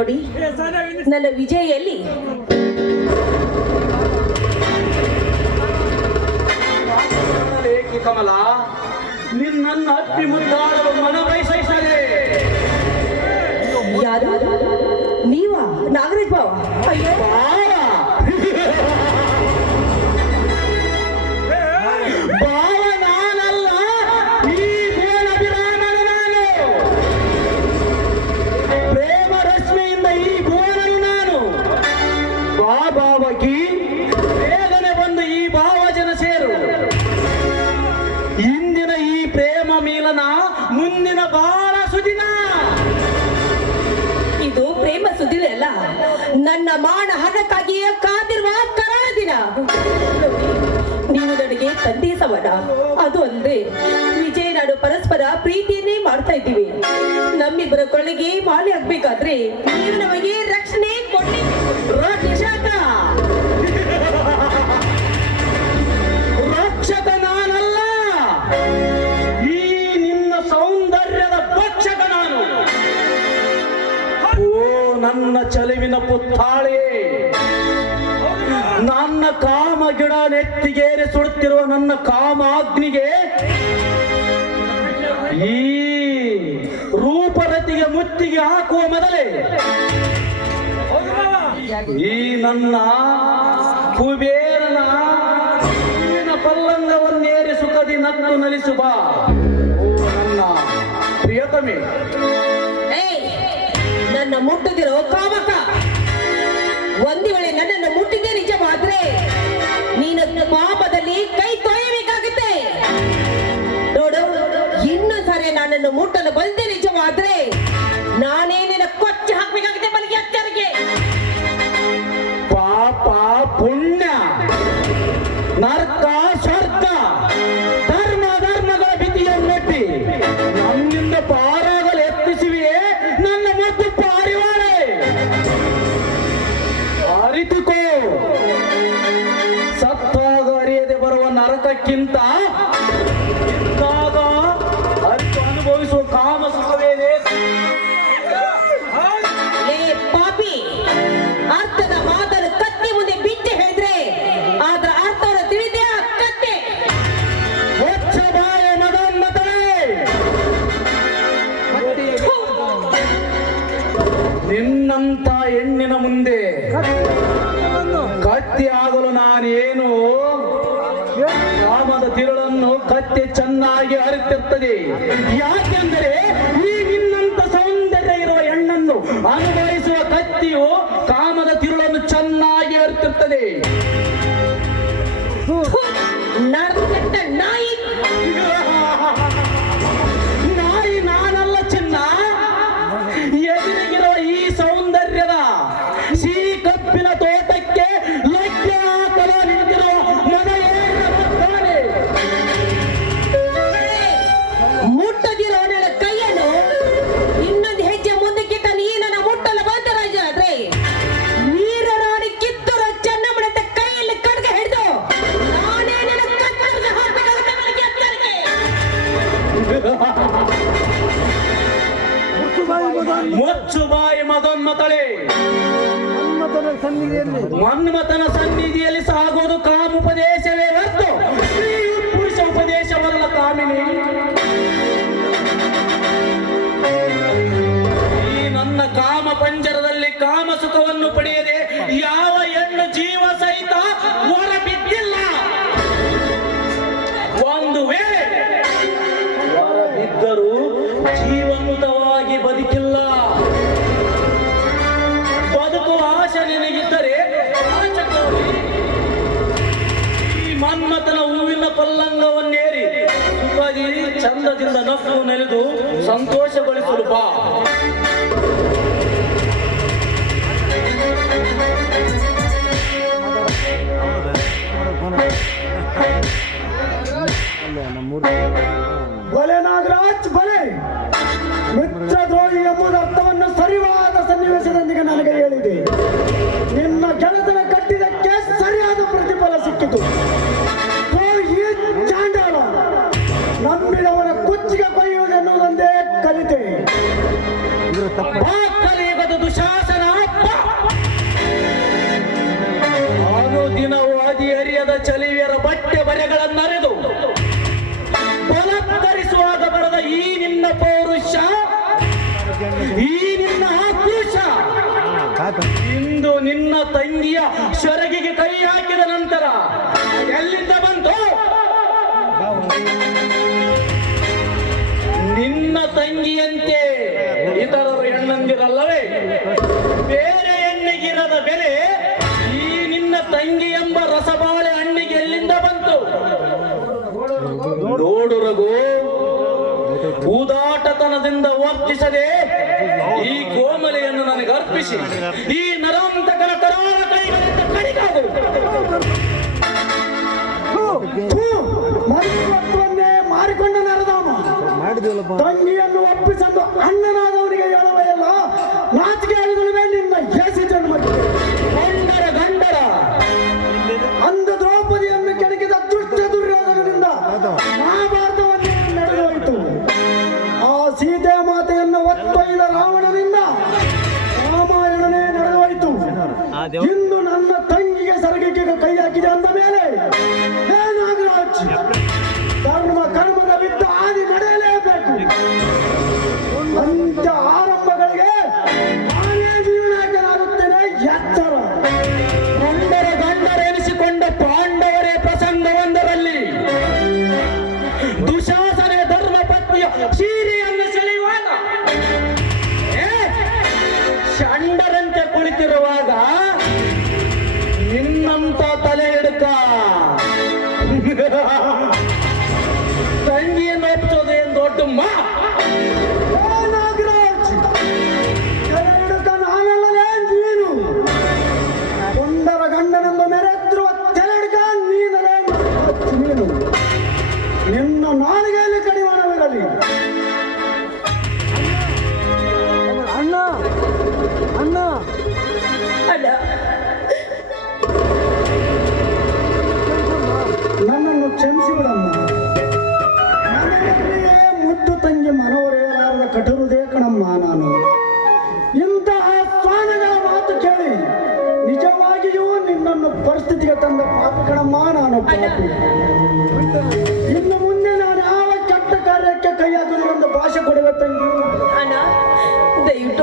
ನೋಡಿ. ನನ್ನ ವಿಜಯಲ್ಲಿ ಏಕೆ ಕಮಲ ನಿನ್ನನ್ನ ಅಪ್ಪಿ ಮನ ಯಾರು? ನೀವಾ? ನಾಗರಾಜ್ ಬಾವ? ಅಯ್ಯೋ. ಮುಂದಿನ ಬಾಲ ಸುದಿನ. ಇದು ಪ್ರೇಮ ಸುದಿನ ಅಲ್ಲ. ನನ್ನ ಮಾನ ಹಣಕ್ಕಾಗಿಯೇ ಕಾದಿರುವ ಕರಾಳ ದಿನ ನನಗೆ ತಂದೆ ಸವಾಲ ಅದು ಅಂದ್ರೆ ವಿಜಯನಾಡು ಪರಸ್ಪರ ಪ್ರೀತಿಯನ್ನೇ ಮಾಡ್ತಾ ಇದ್ದೀವಿ. ನಮ್ಮಿಬ್ಬರ ಕೊಳಗೆ ಮಾಲೆ ಆಗ್ಬೇಕಾದ್ರೆ ನೀವು ನಮಗೆ ರಕ್ಷಣೆ ಕೊಡ್ಲಿ. ನನ್ನ ಚಲುವಿನ ಪುತ್ತಾಳೆ ನನ್ನ ಕಾಮ ಗಿಡ ನೆತ್ತಿಗೇರಿ ಸುಡುತ್ತಿರುವ ನನ್ನ ಕಾಮಾಗ್ನಿಗೆ ಈ ರೂಪರತಿಗೆ ಮುತ್ತಿಗೆ ಹಾಕುವ ಮೊದಲೇ ಈ ನನ್ನ ಕುಬೇರನ ಹೂವಿನ ಪಲ್ಲಂಗವನ್ನೇರಿ ಸುಖದಿ ನತ್ತು ನಲಿಸು ಬಾ. ಓ ನನ್ನ ಪ್ರಿಯತಮೆ. ನನ್ನ ಮುಟ್ಟದಿರೋ ಕಾಮಕ. ಒಂದು ವೇಳೆ ನನ್ನನ್ನು ಮುಟ್ಟಿದ್ದೇ ನಿಜವಾದ್ರೆ ನೀನು ಪಾಪದಲ್ಲಿ ಕೈ ತೊಳೆಯಬೇಕಾಗುತ್ತೆ. ನೋಡು ಇನ್ನೊಂದು ಸಾರಿ ನನ್ನನ್ನು ಮುಟ್ಟಲು ಬಂದೆ ನಿಜವಾದ್ರೆ ನಾನೇ ನಿನ್ನ ಕೊಚ್ಚಿ ಗಿಂತ ಮನ್ಮಥನ ಸನ್ನಿಧಿಯಲ್ಲಿ ಉಪದೇಶವೇ ಕಾಮುಪದೇಶವೇ ಹೊರತು. ಪುರುಷ ಉಪದೇಶವಲ್ಲ ಕಾಮಿನಿ. ಈ ನನ್ನ ಕಾಮ ಪಂಜರದಲ್ಲಿ ಕಾಮ ಸುಖವನ್ನು ಪಡೆಯದೆ ಯಾವ ಹೆಣ್ಣು ಜೀವ ಸಹಿತ ಹೊರ ಬಿದ್ದಿಲ್ಲ. ಒಂದು ವೇಳೆ ಹೊರ ಬಿದ್ದರೂ ಜೀವಂತವಾಗಿ ಬದುಕಿಲ್ಲ ಚಂದದಿಂದ ನಕ್ಕು ನೆನೆದು ಸಂತೋಷಗೊಳಿಸಲು ಬಾ. ಬಲೆ ನಾಗರಾಜ್ ಬಲೆ ಮಿತ್ರದ್ರೋಹಿ ಎಂಬುದು ಅರ್ಥವನ್ನು ಸರಿಯಾದ ತಂಗಿ ಎಂಬ ರಸಬಾಳೆ ಹಣ್ಣಿಗೆ ಎಲ್ಲಿಂದ ಬಂತು? ನೋಡು ರಘು ಊದಾಟತನದಿಂದ ವರ್ತಿಸದೆ ಈ ಕೋಮಲೆಯನ್ನು ನನಗೆ ಅರ್ಪಿಸಿ. ಈ ನರಾಂತಕರ ಕರಾರ ಕೈಗಳಿಂದ ಕೈಗಾಗು ಮಾರಿಕೊಂಡ ನರದಾಮ. ತಂಗಿಯನ್ನು ಒಪ್ಪಿಸಲು ಅಣ್ಣನ 아, 내가- 윤노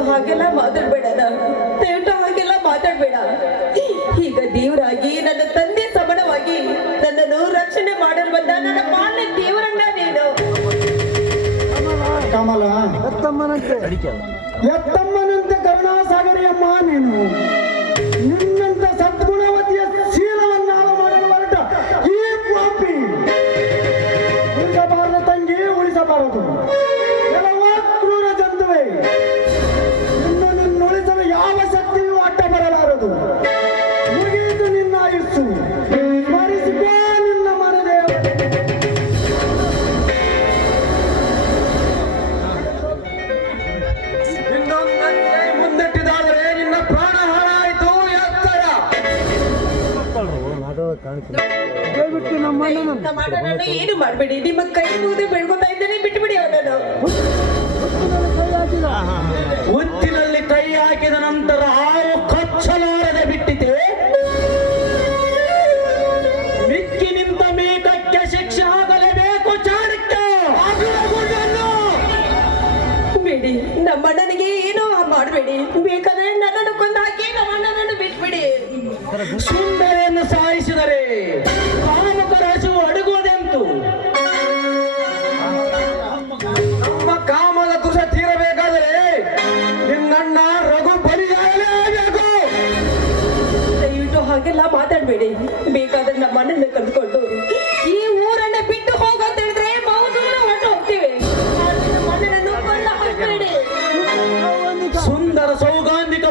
ಹಾಗೆಲ್ಲ ಮಾತಾಡ್ಬೇಡ ತೇಟ ಹಾಗೆಲ್ಲ ಮಾತಾಡ್ಬೇಡ. ಈಗ ದೇವರಾಗಿ ನನ್ನ ತಂದೆ ಸಮಣವಾಗಿ ನನ್ನನ್ನು ರಕ್ಷಣೆ ಮಾಡಲು ಬಂದ ನನ್ನ ಪಾಲನೆ ದೇವರಂಗ ನೀನು. ಕಮಲ. ಎತ್ತಮ್ಮನಂತೆ. ಎತ್ತಮ್ಮನಂತೆ ಕರುಣಾಸಾಗರಿ ಅಮ್ಮ ನೀನು. ಏನು ಮಾಡಬೇಡಿ. ನಿಮ್ಮ ಕೈ ಮುಗಿದು ಬೆಳ್ಕೊತಾ ಇದ್ದಾನೆ. ಬಿಟ್ಬಿಡಿ ಅವನನ್ನು.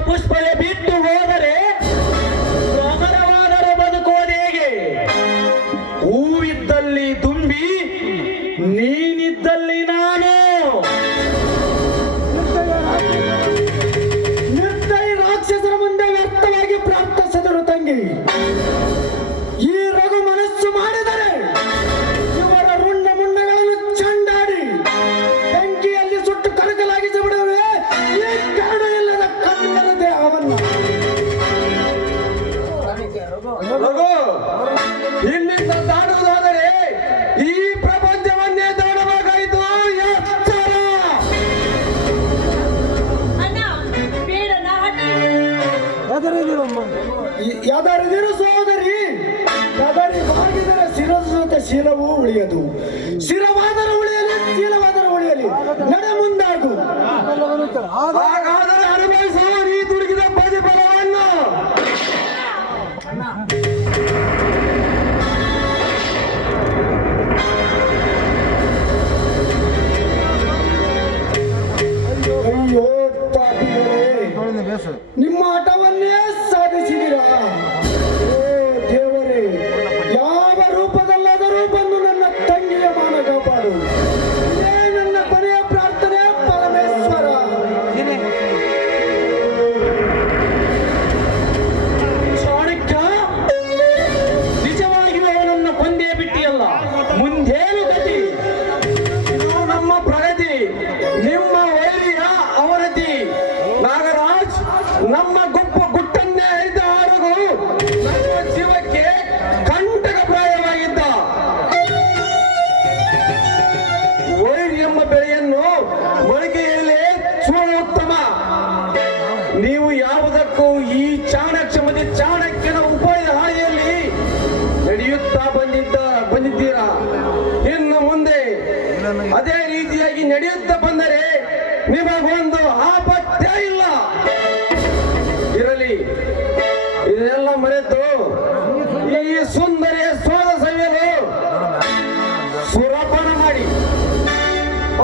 पुष्प ಎದರಿದಿರು ಸೋದರಿ ಎದರಿ ಬಾಗಿದರೆ ಶಿರಸುತ್ತ ಶಿರವು ಉಳಿಯದು. ಶಿರವಾದರೆ ಉಳಿಯಲಿ ಶೀಲವಾದರೂ ಉಳಿಯಲಿ. ನಡೆ ಮುಂದಾಗು.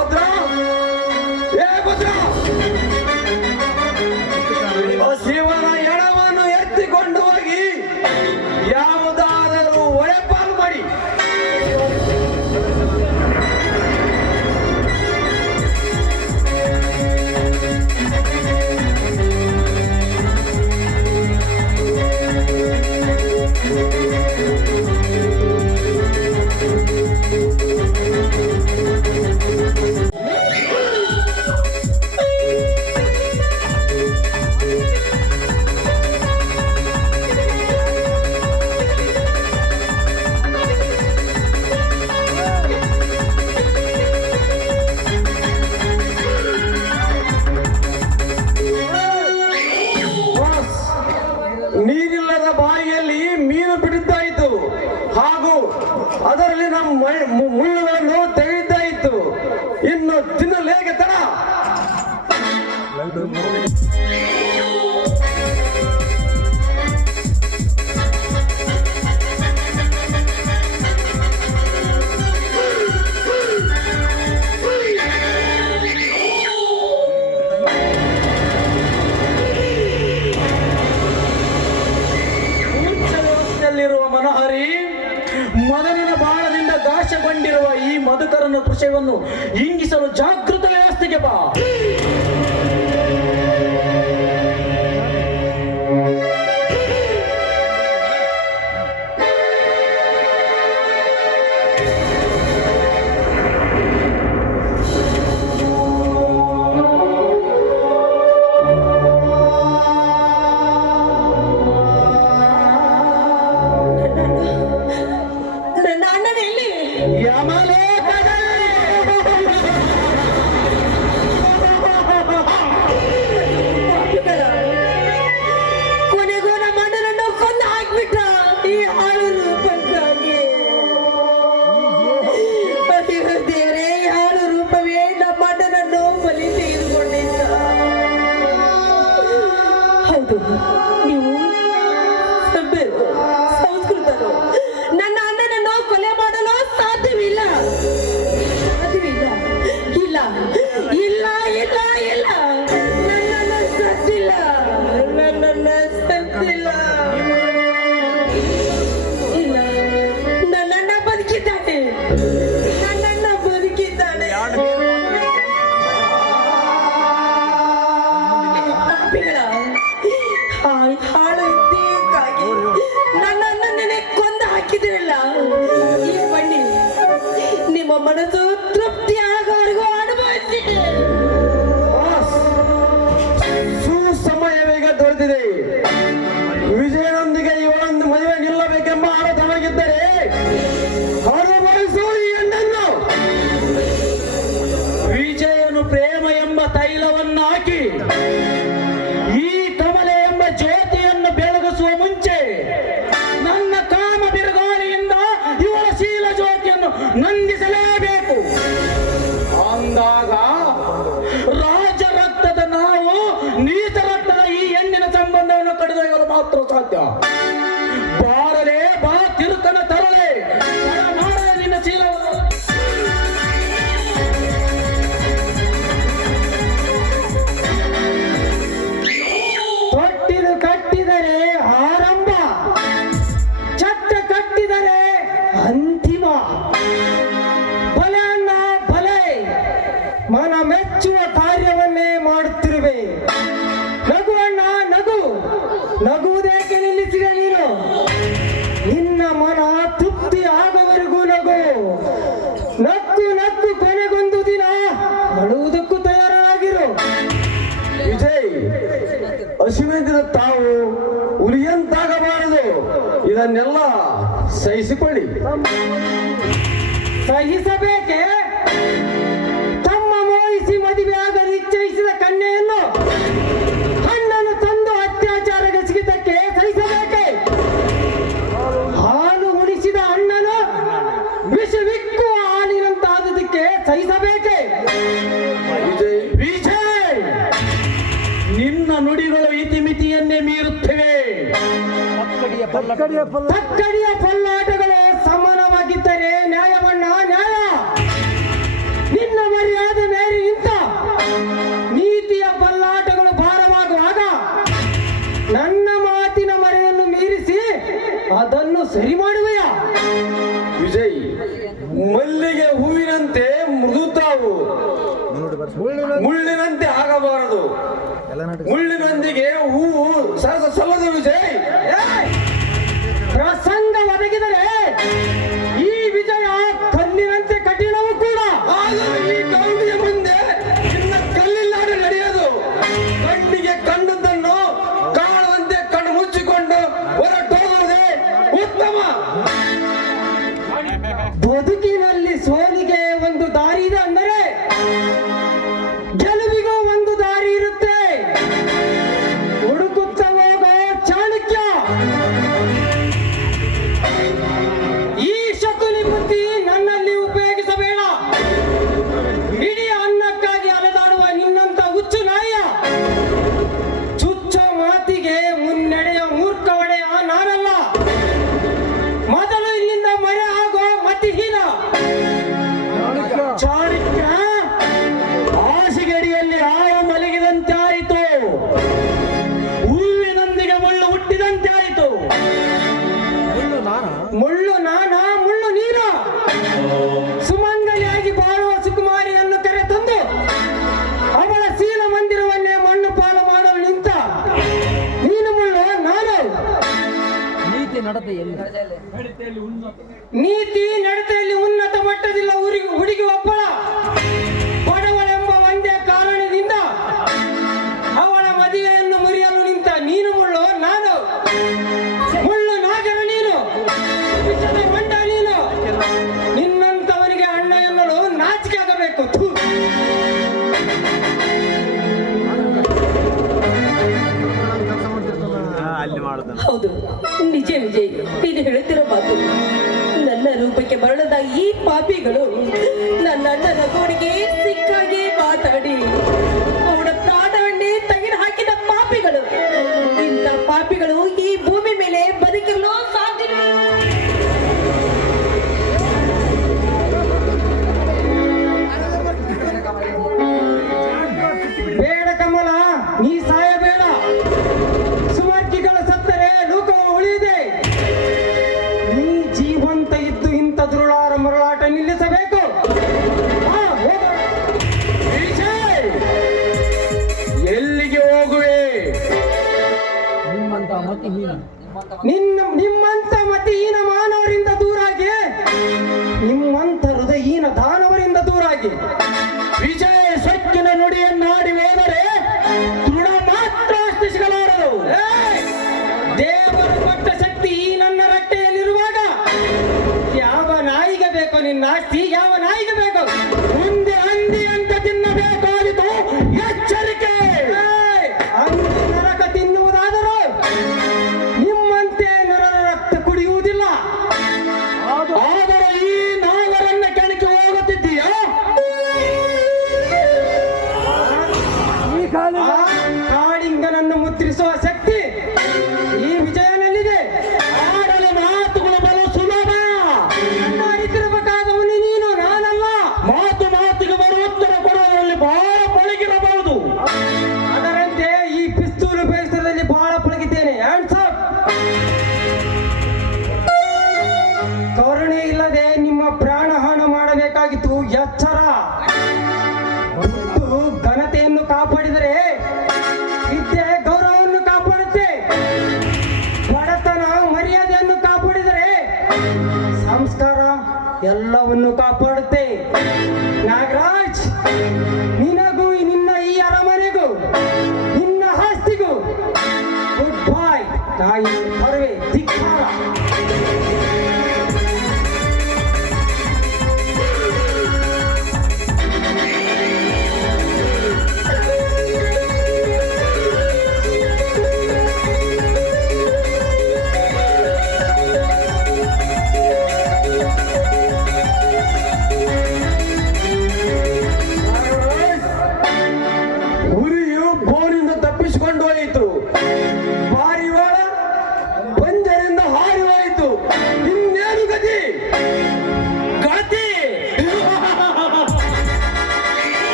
Rodrão! ಸಹಿಸಬೇಕೆ? ತಮ್ಮ ಮೋಹಿಸಿ ಮದುವೆಯಾಗಲು ಇಚ್ಛಯಿಸಿದ ಕನ್ಯೆಯನ್ನು ಅಣ್ಣನು ತಂದು ಅತ್ಯಾಚಾರಗಸಿದ್ದಕ್ಕೆ ಸಹಿಸಬೇಕೆ? ಹಾಲು ಉಣಿಸಿದ ಅಣ್ಣನು ವಿಷವಿಕ್ಕು ಹಾಲಿನಂತಾದದಕ್ಕೆ ಸಹಿಸಬೇಕೆ? ವಿಜಯ್ ನಿನ್ನ ನುಡಿಗಳು ಇತಿಮಿತಿಯನ್ನೇ ಮೀರುತ್ತಿವೆ. ತಕ್ಕಡಿಯ ಪಲ್ಲಾಟ. ಕಣ್ಣು ನೀತಿ ನಡತೆಯಲ್ಲಿ ಉನ್ನತ ಮಟ್ಟದಿಲ್ಲ ಊರಿಗೆ ನನ್ನ ರೂಪಕ್ಕೆ ಮರಳದ ಈ ಪಾಪಿಗಳು ನನ್ನ ಅಣ್ಣನ ಕೋಡಿಗೆ ಸಿಕ್ಕಾಗೆ ಮಾತಾಡಿ.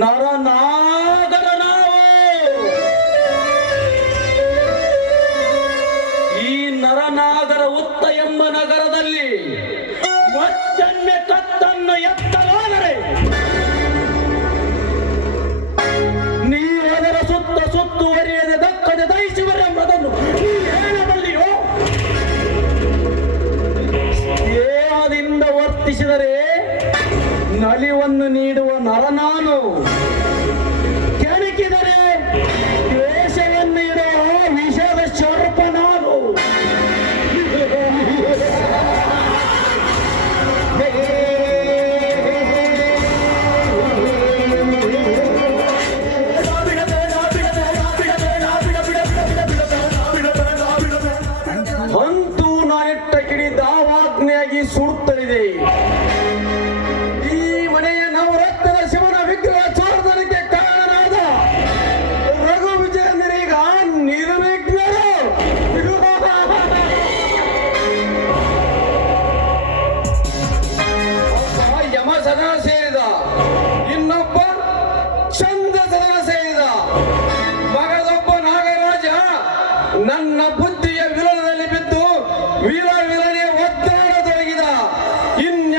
ನರನಾಗದ ನಾವು ಈ ನರನಾಗರ ಉತ್ತ ಎಂಬ ನಗರದಲ್ಲಿ ಮತ್ತೊಮ್ಮೆ ಕತ್ತನ್ನು ಎತ್ತಲಾದರೆ ನೀವೆದರ ಸುತ್ತ ಸುತ್ತುವರಿಯದೆ ದಕ್ಕದೆ ದಯಿಸುವರೆಂಬುದನ್ನು ಏ ದೇಹದಿಂದ ವರ್ತಿಸಿದರೆ ನಲಿವನ್ನು ನೀಡುವ నవనాలు.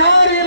got it.